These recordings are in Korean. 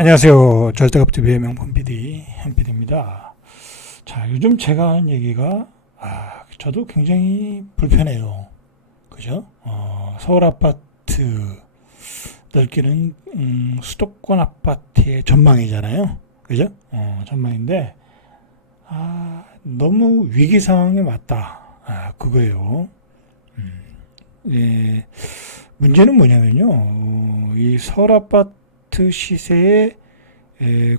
안녕하세요. 절대값TV의 명품 PD 현PD입니다. 자, 요즘 제가 하는 얘기가 저도 굉장히 불편해요. 그죠? 서울 아파트 넓기는 수도권 아파트의 전망이잖아요. 그죠? 전망인데 너무 위기 상황에 왔다. 그거예요. 예, 문제는 뭐냐면요. 이 서울 아파트 시세에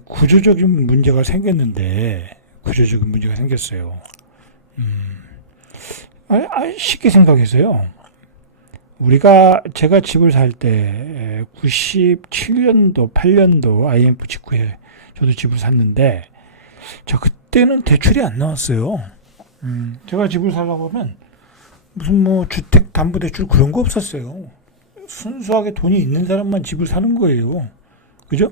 구조적인 문제가 생겼는데, 구조적인 문제가 생겼어요. 쉽게 생각해서요. 제가 집을 살 때 97년도, 8년도 IMF 직후에 저도 집을 샀는데, 그때는 대출이 안 나왔어요. 제가 집을 살려고 하면 무슨 뭐 주택담보대출 그런 거 없었어요. 순수하게 돈이 있는 사람만 집을 사는 거예요. 그죠?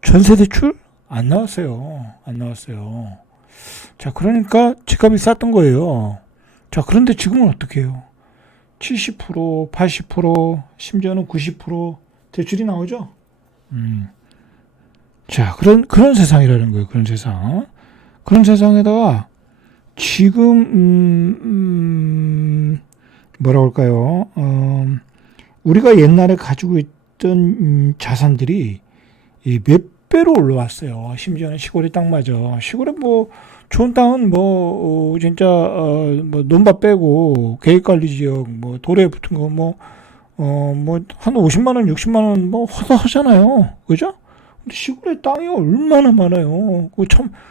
전세대출 안 나왔어요. 안 나왔어요. 그러니까 집값이 쌌던 거예요. 그런데 지금은 어떻게 해요? 70%, 80%, 심지어는 90% 대출이 나오죠? 그런 세상이라는 거예요. 그런 세상. 그런 세상에다가 지금, 뭐라고 할까요? 우리가 옛날에 가지고 있던 자산들이 몇 배로 올라왔어요. 심지어는 시골이 딱 맞아. 시골에 뭐 좋은 땅은 진짜 뭐 논밭 빼고 계획관리지역 뭐 도로에 붙은 거 뭐 한 50만 원, 60만 원 뭐 허다하잖아요. 그죠? 근데 시골에 땅이 얼마나 많아요. 그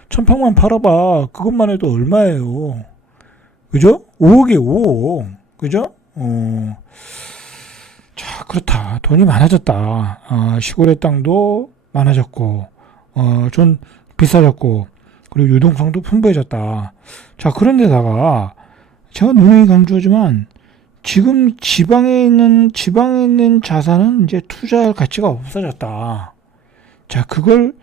천평만 팔아봐. 그것만 해도 얼마예요. 그죠? 5억에 5억. 그죠? 그렇다. 돈이 많아졌다. 시골의 땅도 많아졌고, 좀 비싸졌고, 그리고 유동성도 풍부해졌다. 그런데다가, 제가 누누이 강조하지만, 지금 지방에 있는 자산은 이제 투자할 가치가 없어졌다. 그걸,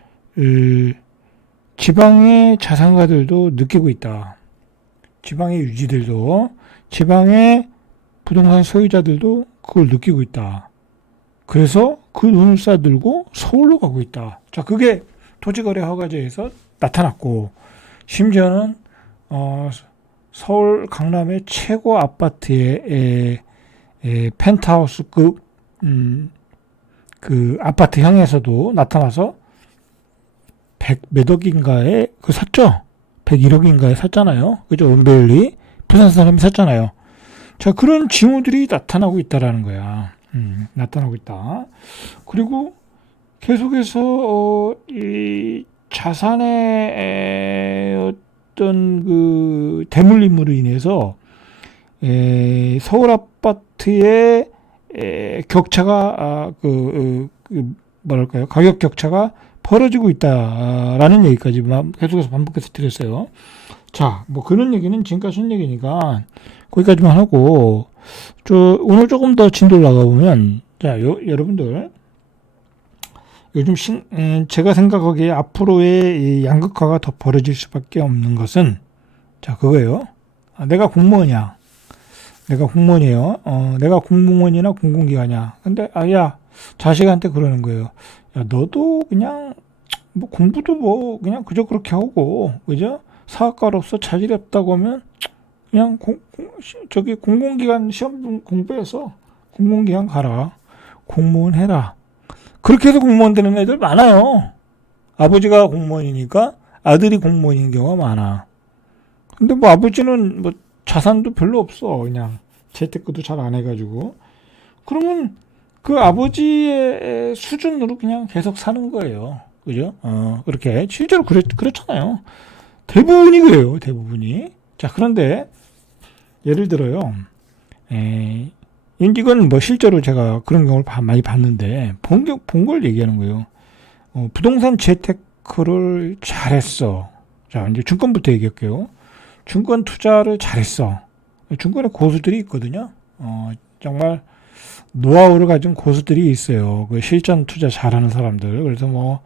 지방의 자산가들도 느끼고 있다. 지방의 유지들도, 지방의 부동산 소유자들도 그걸 느끼고 있다. 그래서 그 돈을 싸들고 서울로 가고 있다. 그게 토지거래 허가제에서 나타났고, 심지어는 서울 강남의 최고 아파트의 펜트하우스급 그 아파트형에서도 나타나서 100 몇 억인가에 샀죠. 101억인가에 샀잖아요. 그죠? 은배율리 부산 사람이 샀잖아요. 그런 징후들이 나타나고 있다라는 거야. 나타나고 있다. 그리고 계속해서 이 자산의 어떤 그 대물림으로 인해서 서울 아파트의 격차가 뭐랄까요? 가격 격차가 벌어지고 있다라는 얘기까지 계속해서 반복해서 드렸어요. 뭐 그런 얘기는 지금까지 한 얘기니까 거기까지만 하고, 오늘 조금 더 진도를 나가보면, 여러분들, 요즘 제가 생각하기에 앞으로의 이 양극화가 더 벌어질 수밖에 없는 것은, 그거예요. 내가 공무원이야. 내가 공무원이에요. 내가 공무원이나 공공기관이야. 근데, 자식한테 그러는 거예요. 너도 그냥, 뭐 공부도 그냥 그저 그렇게 하고, 그죠? 사학과로서 자질이 없다고 하면, 그냥 공공기관 시험 공부해서 공공기관 가라. 공무원 해라. 그렇게 해서 공무원 되는 애들 많아요. 아버지가 공무원이니까 아들이 공무원인 경우가 많아. 근데 뭐 아버지는 뭐 자산도 별로 없어. 그냥 재테크도 잘 안 해가지고. 그러면 그 아버지의 수준으로 그냥 계속 사는 거예요. 그죠? 그렇게. 실제로 그렇잖아요. 대부분이 그래요. 대부분이. 그런데 예를 들어요. 이건 뭐 실제로 제가 그런 경우를 많이 봤는데 본 걸 얘기하는 거예요. 부동산 재테크를 잘했어. 이제 증권부터 얘기할게요. 증권 투자를 잘했어. 증권에 고수들이 있거든요. 정말 노하우를 가진 고수들이 있어요. 그 실전 투자 잘하는 사람들. 그래서 뭐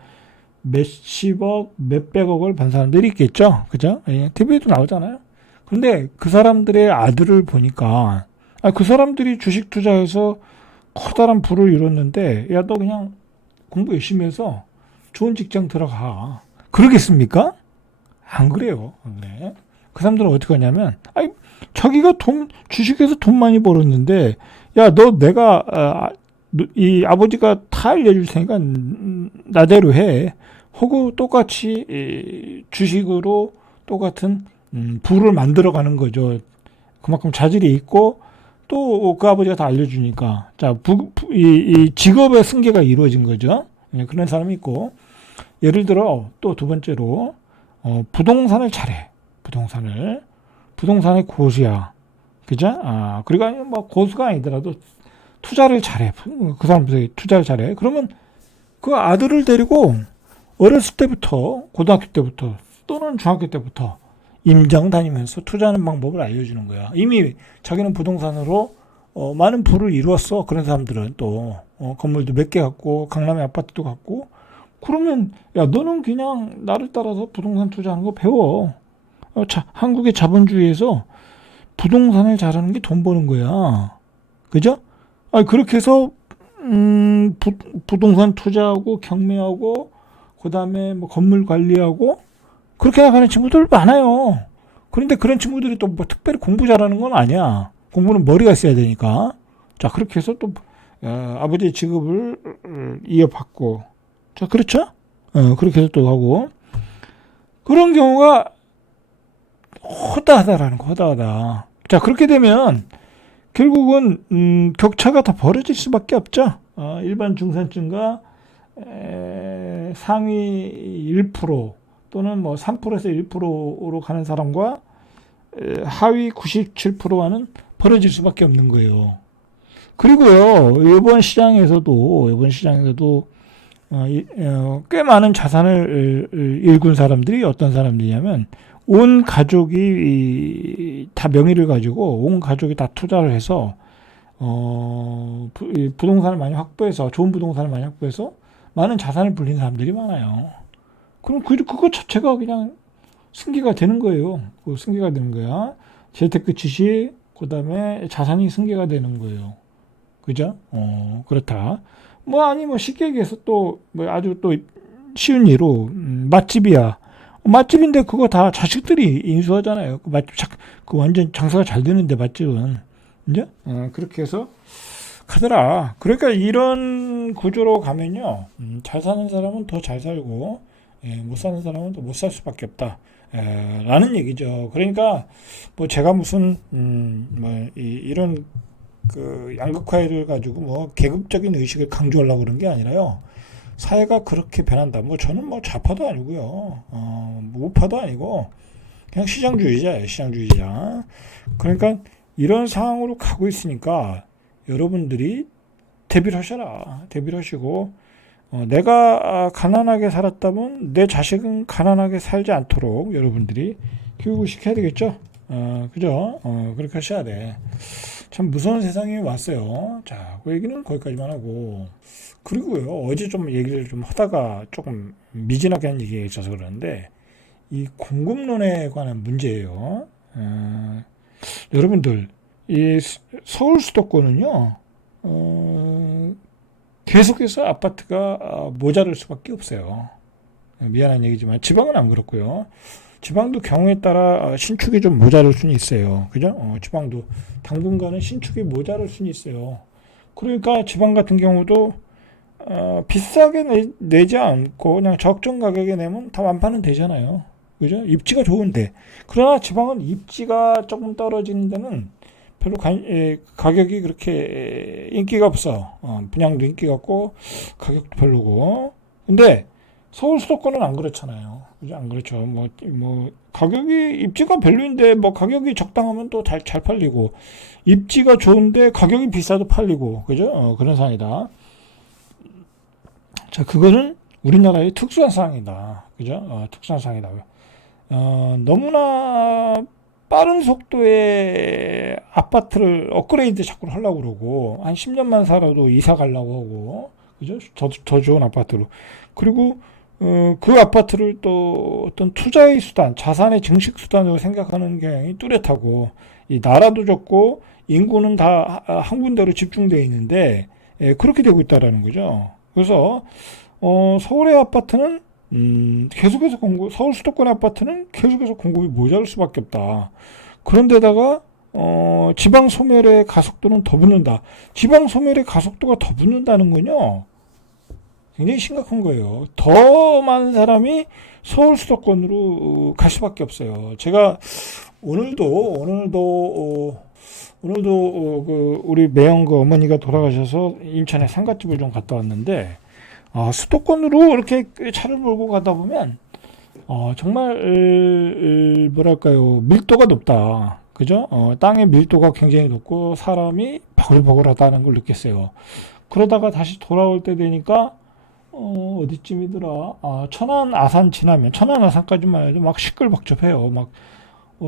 몇십억, 몇백억을 번 사람들이 있겠죠. 그죠? TV에도 나오잖아요. 근데 그 사람들의 아들을 보니까 그 사람들이 주식 투자해서 커다란 부를 이뤘는데 너 그냥 공부 열심히 해서 좋은 직장 들어가. 그러겠습니까? 안 그래요. 안 그래. 그 사람들은 어떻게 하냐면, 아이, 자기가 주식에서 돈 많이 벌었는데, 야, 너 내가, 이 아버지가 다 알려줄 테니까 나대로 해. 하고 똑같이 주식으로 똑같은 부를 만들어가는 거죠. 그만큼 자질이 있고, 또 그 아버지가 다 알려주니까. 자, 이 직업의 승계가 이루어진 거죠. 그런 사람이 있고, 예를 들어 또 두 번째로 부동산을 잘해. 부동산의 고수야. 그죠? 그리고 아니 뭐 고수가 아니더라도 투자를 잘해. 그 사람들이 투자를 잘해. 그러면 그 아들을 데리고 어렸을 때부터 고등학교 때부터 또는 중학교 때부터 임장 다니면서 투자하는 방법을 알려주는 거야. 이미 자기는 부동산으로 많은 부를 이루었어. 그런 사람들은 또 건물도 몇 개 갖고 강남에 아파트도 갖고 그러면 야 너는 그냥 나를 따라서 부동산 투자하는 거 배워. 한국의 자본주의에서 부동산을 잘하는 게 돈 버는 거야. 그죠? 그렇게 해서 부동산 투자하고 경매하고 그다음에 뭐 건물 관리하고 그렇게 나가는 친구들 많아요. 그런데 그런 친구들이 또 뭐 특별히 공부 잘하는 건 아니야. 공부는 머리가 있어야 되니까. 자, 그렇게 해서 또 아버지의 직업을 이어받고 자, 그렇죠? 그렇게 해서 또 하고 그런 경우가 허다하다라는 거, 허다하다. 자, 그렇게 되면 결국은 격차가 더 벌어질 수밖에 없죠. 일반 중산층과 상위 1% 또는 뭐 3%에서 1%로 가는 사람과 하위 97%와는 벌어질 수밖에 없는 거예요. 그리고요, 이번 시장에서도 꽤 많은 자산을 일군 사람들이 어떤 사람들이냐면 온 가족이 다 명의를 가지고 온 가족이 다 투자를 해서 부동산을 많이 확보해서 좋은 부동산을 많이 확보해서 많은 자산을 불린 사람들이 많아요. 그럼 그거 자체가 그냥 승계가 되는 거예요. 그 승계가 되는 거야. 재테크 지식 그다음에 자산이 승계가 되는 거예요. 그죠? 그렇다. 뭐 쉽게 얘기해서 또 뭐 아주 또 쉬운 예로 맛집이야. 맛집인데 그거 다 자식들이 인수하잖아요. 그 맛집 그 완전 장사가 잘 되는데 맛집은 이제 그렇게 해서 가더라. 그러니까 이런 구조로 가면요, 잘 사는 사람은 더 잘 살고 못 사는 사람은 더 못 살 수밖에 없다. 라는 얘기죠. 그러니까 뭐 제가 무슨 이런 그 양극화를 가지고 뭐 계급적인 의식을 강조하려고 그런 게 아니라요. 사회가 그렇게 변한다. 뭐 저는 뭐 좌파도 아니고요. 뭐 우파도 아니고 그냥 시장주의자예요. 시장주의자. 그러니까 이런 상황으로 가고 있으니까 여러분들이 대비를 하셔라. 대비를 하시고 내가 가난하게 살았다면 내 자식은 가난하게 살지 않도록 여러분들이 교육을 시켜야 되겠죠. 그죠? 그렇게 하셔야 돼. 참 무서운 세상이 왔어요. 자, 그 얘기는 거기까지만 하고. 그리고요, 어제 좀 얘기를 좀 하다가 조금 미진하게 한 얘기가 있어서 그러는데, 이 공급론에 관한 문제예요. 여러분들, 이 서울 수도권은요, 계속해서 아파트가 모자랄 수밖에 없어요. 미안한 얘기지만, 지방은 안 그렇고요. 지방도 경우에 따라 신축이 좀 모자랄 수는 있어요. 그죠? 지방도 당분간은 신축이 모자랄 수는 있어요. 그러니까 지방 같은 경우도 비싸게 내지 않고 그냥 적정 가격에 내면 다 완파는 되잖아요. 그죠? 입지가 좋은데. 그러나 지방은 입지가 조금 떨어지는 데는 별로 가격이 그렇게 인기가 없어. 분양도 인기가 없고 가격도 별로고. 근데 서울 수도권은 안 그렇잖아요. 그죠? 안 그렇죠. 뭐, 가격이, 입지가 별로인데, 뭐, 가격이 적당하면 또 잘 팔리고, 입지가 좋은데, 가격이 비싸도 팔리고, 그죠? 그런 상황이다. 자, 그거는 우리나라의 특수한 상황이다. 그죠? 특수한 상황이다. 너무나 빠른 속도의 아파트를 업그레이드 자꾸 하려고 그러고, 한 10년만 살아도 이사 가려고 하고, 그죠? 더 좋은 아파트로. 그리고, 그 아파트를 또 어떤 투자의 수단, 자산의 증식 수단으로 생각하는 경향이 뚜렷하고, 이 나라도 좋고, 인구는 다 한 군데로 집중되어 있는데, 그렇게 되고 있다라는 거죠. 그래서, 서울의 아파트는 계속해서 서울 수도권의 아파트는 계속해서 공급이 모자랄 수밖에 없다. 그런데다가 지방 소멸의 가속도는 더 붙는다. 지방 소멸의 가속도가 더 붙는다는 건요, 굉장히 심각한 거예요. 더 많은 사람이 서울 수도권으로 갈 수밖에 없어요. 제가 오늘도 우리 매형 그 어머니가 돌아가셔서 인천에 상가집을 좀 갔다 왔는데, 수도권으로 이렇게 차를 몰고 가다 보면 정말 뭐랄까요, 밀도가 높다. 그죠? 땅의 밀도가 굉장히 높고 사람이 버글버글하다는 걸 느꼈어요. 그러다가 다시 돌아올 때 되니까 어디쯤이더라? 천안 아산 지나면 천안 아산까지만 해도 막 시끌벅적해요. 막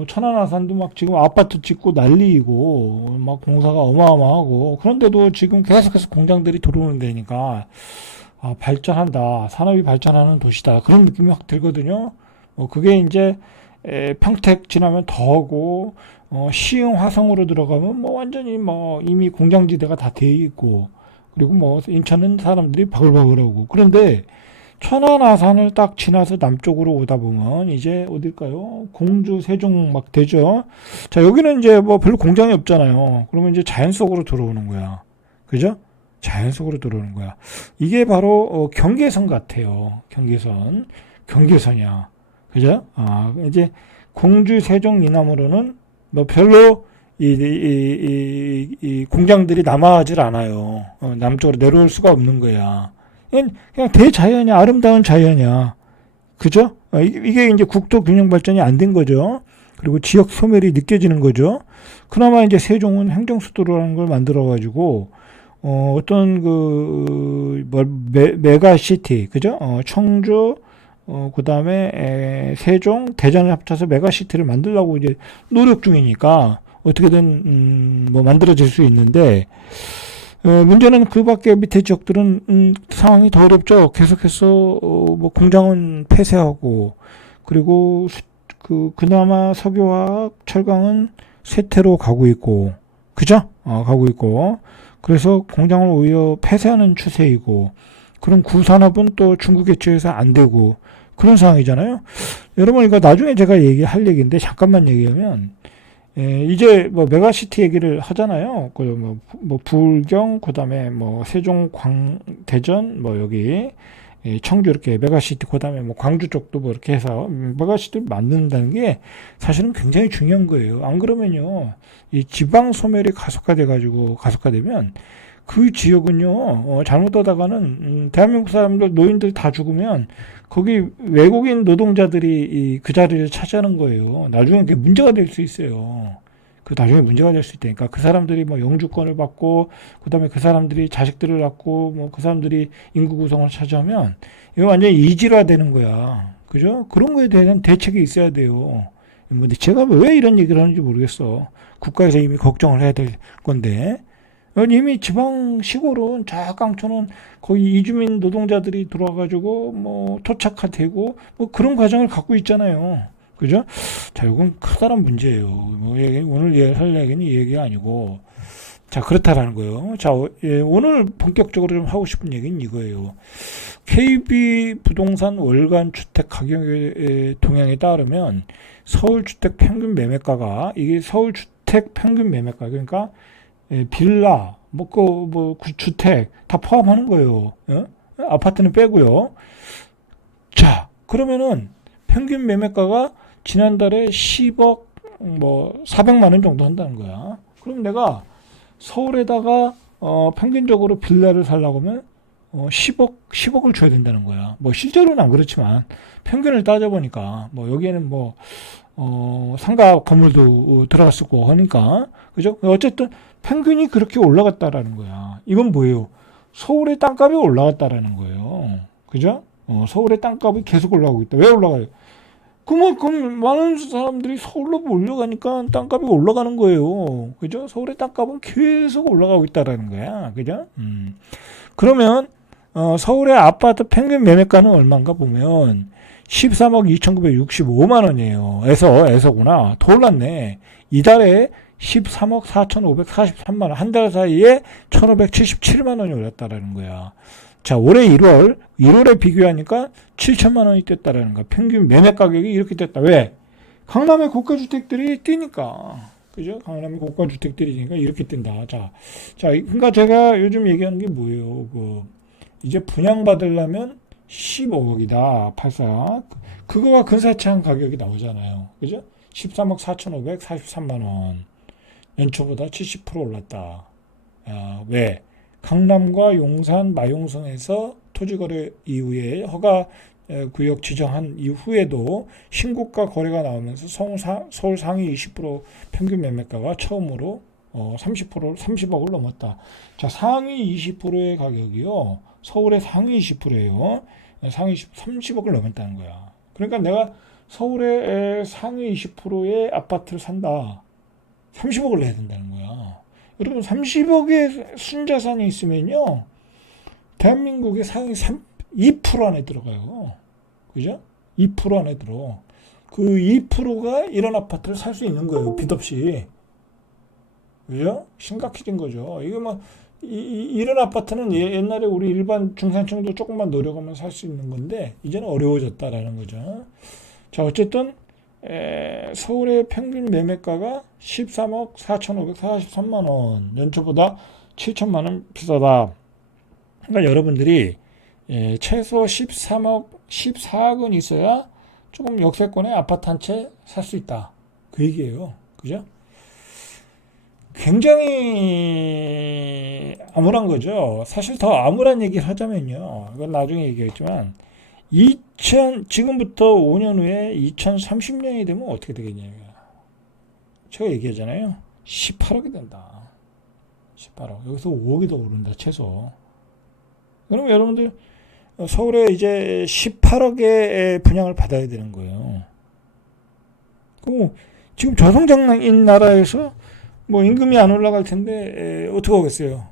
천안 아산도 막 지금 아파트 짓고 난리이고 막 공사가 어마어마하고, 그런데도 지금 계속해서 공장들이 들어오는 데니까 발전한다, 산업이 발전하는 도시다, 그런 느낌이 확 들거든요. 그게 이제 평택 지나면 더하고, 시흥 화성으로 들어가면 뭐 완전히 뭐 이미 공장지대가 다 돼 있고, 그리고 뭐 인천은 사람들이 바글바글하고. 그런데 천안 아산을 딱 지나서 남쪽으로 오다 보면 이제 어딜까요? 공주 세종 막 되죠. 자, 여기는 이제 뭐 별로 공장이 없잖아요. 그러면 이제 자연 속으로 들어오는 거야. 그죠? 자연 속으로 들어오는 거야. 이게 바로 경계선 같아요. 경계선이야. 그죠? 이제 공주 세종 이남으로는 뭐 별로 이 공장들이 남아하질 않아요. 남쪽으로 내려올 수가 없는 거야. 그냥 대자연이야. 아름다운 자연이야. 그죠? 이게 이제 국토 균형 발전이 안 된 거죠. 그리고 지역 소멸이 느껴지는 거죠. 그나마 이제 세종은 행정수도라는 걸 만들어가지고, 어떤 메가시티, 그죠? 청주, 그 다음에 세종, 대전을 합쳐서 메가시티를 만들려고 이제 노력 중이니까 어떻게든 뭐 만들어질 수 있는데, 문제는 그 밖에 밑에 지역들은 상황이 더 어렵죠. 계속해서 뭐 공장은 폐쇄하고, 그리고 그나마 석유화학, 철강은 쇠퇴로 가고 있고, 그죠? 가고 있고, 그래서 공장을 오히려 폐쇄하는 추세이고, 그런 구산업은 또 중국에 취해서 안 되고, 그런 상황이잖아요. 여러분, 이거 나중에 제가 얘기할 얘기인데 잠깐만 얘기하면, 이제 뭐 메가시티 얘기를 하잖아요. 뭐 불경, 그다음에 뭐 세종, 대전, 뭐 여기 청주 이렇게 메가시티, 그다음에 뭐 광주 쪽도 뭐 이렇게 해서 메가시티를 만든다는 게 사실은 굉장히 중요한 거예요. 안 그러면요, 이 지방 소멸이 가속화되면 그 지역은요, 잘못하다가는 대한민국 사람들, 노인들 다 죽으면 거기 외국인 노동자들이 그 자리를 차지하는 거예요. 나중에 그게 문제가 될 수 있어요. 나중에 문제가 될 수 있다니까. 그 사람들이 뭐 영주권을 받고, 그 다음에 그 사람들이 자식들을 낳고, 뭐 그 사람들이 인구 구성을 차지하면 이거 완전히 이질화 되는 거야. 그죠? 그런 거에 대한 대책이 있어야 돼요. 근데 제가 왜 이런 얘기를 하는지 모르겠어. 국가에서 이미 걱정을 해야 될 건데. 이미 지방 시골은 저 깡초는 거의 이주민 노동자들이 들어와가지고 뭐 토착화되고 뭐 그런 과정을 갖고 있잖아요. 그죠? 자, 이건 커다란 문제예요. 뭐 오늘 할 얘기는 이 얘기가 아니고, 자, 그렇다라는 거예요. 자, 오늘 본격적으로 좀 하고 싶은 얘기는 이거예요. KB 부동산 월간 주택 가격의 동향에 따르면 서울 주택 평균 매매가가, 이게 서울 주택 평균 매매가, 그러니까 빌라, 주택 다 포함하는 거예요. 아파트는 빼고요. 자, 그러면은 평균 매매가가 지난달에 10억, 400만 원 정도 한다는 거야. 그럼 내가 서울에다가 평균적으로 빌라를 살려고 하면 10억을 줘야 된다는 거야. 뭐 실제로는 안 그렇지만 평균을 따져보니까 뭐 여기에는 상가 건물도 들어갔었고 하니까, 그죠? 어쨌든 평균이 그렇게 올라갔다라는 거야. 이건 뭐예요? 서울의 땅값이 올라갔다라는 거예요. 그죠? 서울의 땅값이 계속 올라가고 있다. 왜 올라가요? 그럼 많은 사람들이 서울로 몰려가니까 땅값이 올라가는 거예요. 그죠? 서울의 땅값은 계속 올라가고 있다라는 거야. 그죠? 그러면 서울의 아파트 평균 매매가는 얼마인가 보면 13억 2,965만 원이에요. 에서구나. 더 올랐네. 이달에 13억 4,543만 원. 한 달 사이에 1,577만 원이 올랐다라는 거야. 자, 올해 1월에 비교하니까 7천만 원이 뛰었다라는 거야. 평균 매매 가격이 이렇게 됐다. 왜? 강남의 고가주택들이 뛰니까. 그죠? 강남의 고가주택들이니까 이렇게 뛴다. 자, 그러니까 제가 요즘 얘기하는 게 뭐예요? 이제 분양받으려면 15억이다. 84. 그거가 근사치한 가격이 나오잖아요. 그죠? 13억 4,543만 원. 연초보다 70% 올랐다. 왜? 강남과 용산, 마용성에서 토지거래 이후에 허가 구역 지정한 이후에도 신고가 거래가 나오면서 서울 상위 20% 평균 매매가가 처음으로 30억을 넘었다. 자, 상위 20%의 가격이요. 서울의 상위 20%예요. 상위 30억을 넘었다는 거야. 그러니까 내가 서울의 상위 20%의 아파트를 산다. 30억을 내야 된다는 거야. 여러분 30억의 순자산이 있으면요. 대한민국의 상위 2% 안에 들어가요. 그죠? 2% 안에 들어. 그 2%가 이런 아파트를 살 수 있는 거예요. 빚 없이. 그죠? 심각해진 거죠. 이거 뭐 이런 아파트는 옛날에 우리 일반 중산층도 조금만 노력하면 살 수 있는 건데 이제는 어려워졌다라는 거죠. 자, 어쨌든 서울의 평균 매매가가 13억 4,543만 원, 연초보다 7천만 원 비싸다. 그러니까 여러분들이 최소 13억, 14억은 있어야 조금 역세권의 아파트 한 채 살 수 있다. 그 얘기예요. 그죠? 굉장히 암울한 거죠. 사실 더 암울한 얘기를 하자면요. 이건 나중에 얘기했지만 지금부터 5년 후에 2030년이 되면 어떻게 되겠냐고요. 제가 얘기하잖아요. 18억이 된다. 18억. 여기서 5억이 더 오른다. 최소. 그럼 여러분들 서울에 이제 18억의 분양을 받아야 되는 거예요. 그럼 지금 저성장인 나라에서 뭐 임금이 안 올라갈 텐데 어떻게 하겠어요?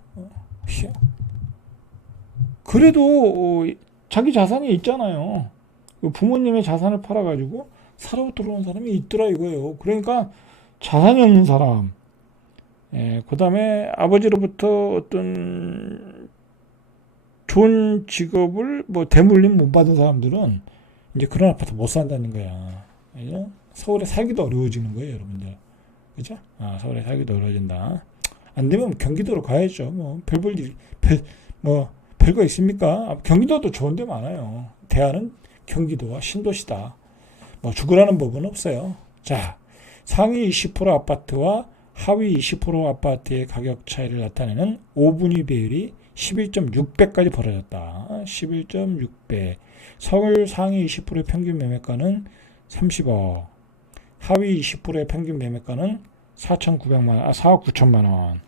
그래도 자기 자산이 있잖아요. 부모님의 자산을 팔아가지고 살아 들어온 사람이 있더라 이거예요. 그러니까 자산이 없는 사람, 그 다음에 아버지로부터 어떤 좋은 직업을 뭐 대물림 못 받은 사람들은 이제 그런 아파트 못 산다는 거야. 그죠? 서울에 살기도 어려워지는 거예요, 여러분들. 그죠? 서울에 살기도 어려워진다. 안 되면 경기도로 가야죠. 뭐 별거 있습니까? 경기도도 좋은 데 많아요. 대안은 경기도와 신도시다. 뭐 죽으라는 법은 없어요. 자, 상위 20% 아파트와 하위 20% 아파트의 가격 차이를 나타내는 5분위 비율이 11.6배까지 벌어졌다. 11.6배. 서울 상위 20%의 평균 매매가는 30억. 하위 20%의 평균 매매가는 4억 9천만 원.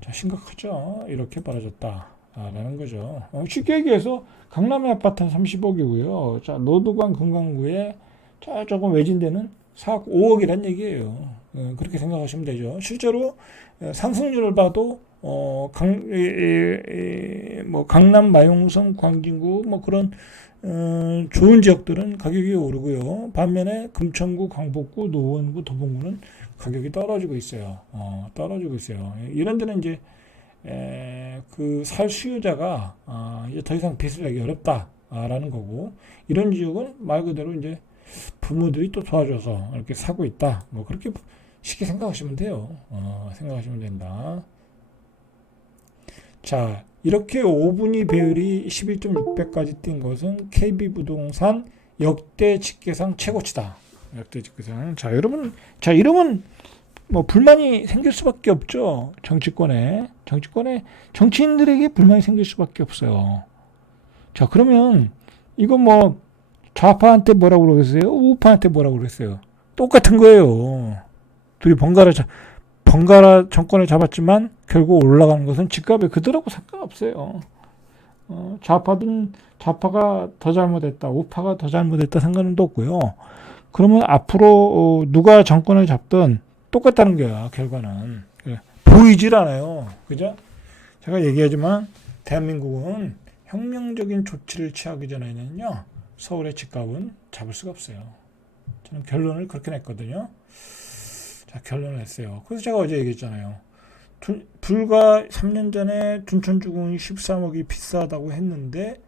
자, 심각하죠. 이렇게 벌어졌다. 라는 거죠. 쉽게 얘기해서 강남의 아파트는 30억이고요. 자, 노두관 금강구에 조금 외진데는 4억 5억이란 얘기예요. 그렇게 생각하시면 되죠. 실제로 상승률을 봐도 강남, 마용성, 광진구 뭐 그런 좋은 지역들은 가격이 오르고요. 반면에 금천구, 강북구, 노원구, 도봉구는 가격이 떨어지고 있어요. 떨어지고 있어요. 이런 데는 이제 그 살 수요자가 이제 더 이상 빚을 내기 어렵다라는 거고, 이런 지역은 말 그대로 이제 부모들이 또 도와줘서 이렇게 사고 있다. 뭐 그렇게 쉽게 생각하시면 돼요. 생각하시면 된다. 자, 이렇게 5분위 배율이 11.6배까지 뛴 것은 KB부동산 역대 집계상 최고치다. 역대 집계상. 자, 여러분, 이러면 뭐 불만이 생길 수밖에 없죠. 정치권에 정치인들에게 불만이 생길 수밖에 없어요. 자, 그러면 이거 뭐 좌파한테 뭐라고 그러겠어요? 우파한테 뭐라고 그랬어요? 똑같은 거예요. 둘이 번갈아 정권을 잡았지만 결국 올라가는 것은 집값에 그들하고 상관없어요. 좌파가 더 잘못했다, 우파가 더 잘못했다 상관은 없고요. 그러면 앞으로 누가 정권을 잡든 똑같다는 거야. 결과는 보이질 않아요. 그죠? 제가 얘기하지만 대한민국은 혁명적인 조치를 취하기 전에는요, 서울의 집값은 잡을 수가 없어요. 저는 결론을 그렇게 냈거든요. 자, 결론을 냈어요. 그래서 제가 어제 얘기했잖아요. 불과 3년 전에 둔촌주공이 13억이 비싸다고 했는데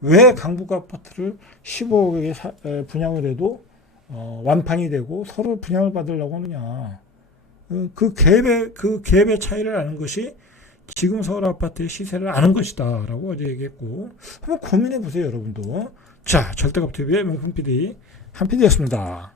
왜 강북 아파트를 15억에 분양을 해도 완판이 되고 서로 분양을 받으려고 하느냐. 그 갭의 차이를 아는 것이 지금 서울 아파트의 시세를 아는 것이다 라고 어제 얘기했고, 한번 고민해 보세요 여러분도. 자, 절대값TV의 명품 PD 한 PD였습니다.